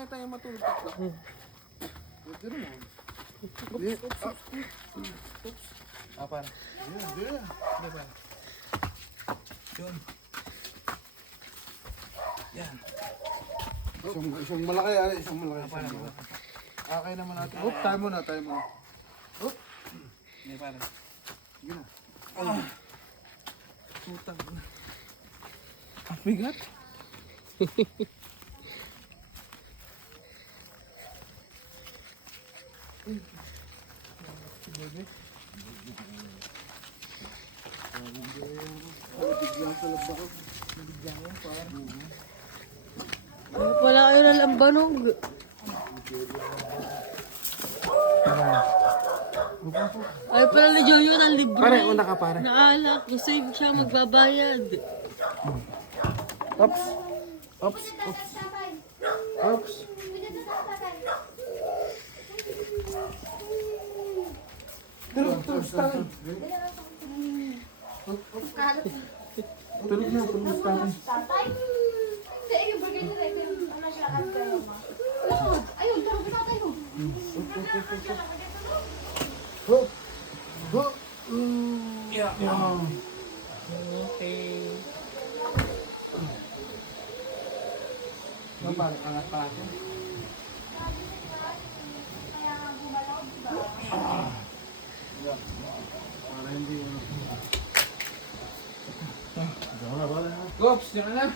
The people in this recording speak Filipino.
kaya tayo matulog tatlo. Pwede naman. Oops. Pan. Hindi. Hindi, pan. Yun. Yan. Isang malaki, isang malaki. Pan. Okay naman natin. Oop, tayo muna. Oop. Hindi, pan. Sige na. Putang na. Ang bigat. Bebe. Biglang sa labda ko. Nabigyan yan, pan. Wala kayo ng lambanog. Ay pala ni Jojo ng libre. Pare, una ka, pare. Naalak, save siya magbabayad. Oops. Oops. Oops. Oops. Tulog tayo. Tulog tayo. Tatay? Hindi, yung burger nila, ano siya, at kayo ma. Ayun, tulog ka tatay mo. Ho! Ho! Yeah. Okay. Pare, angat pa natin. Kaya nga gumalaw, diba? Para hindi. Oops, diyan ka na.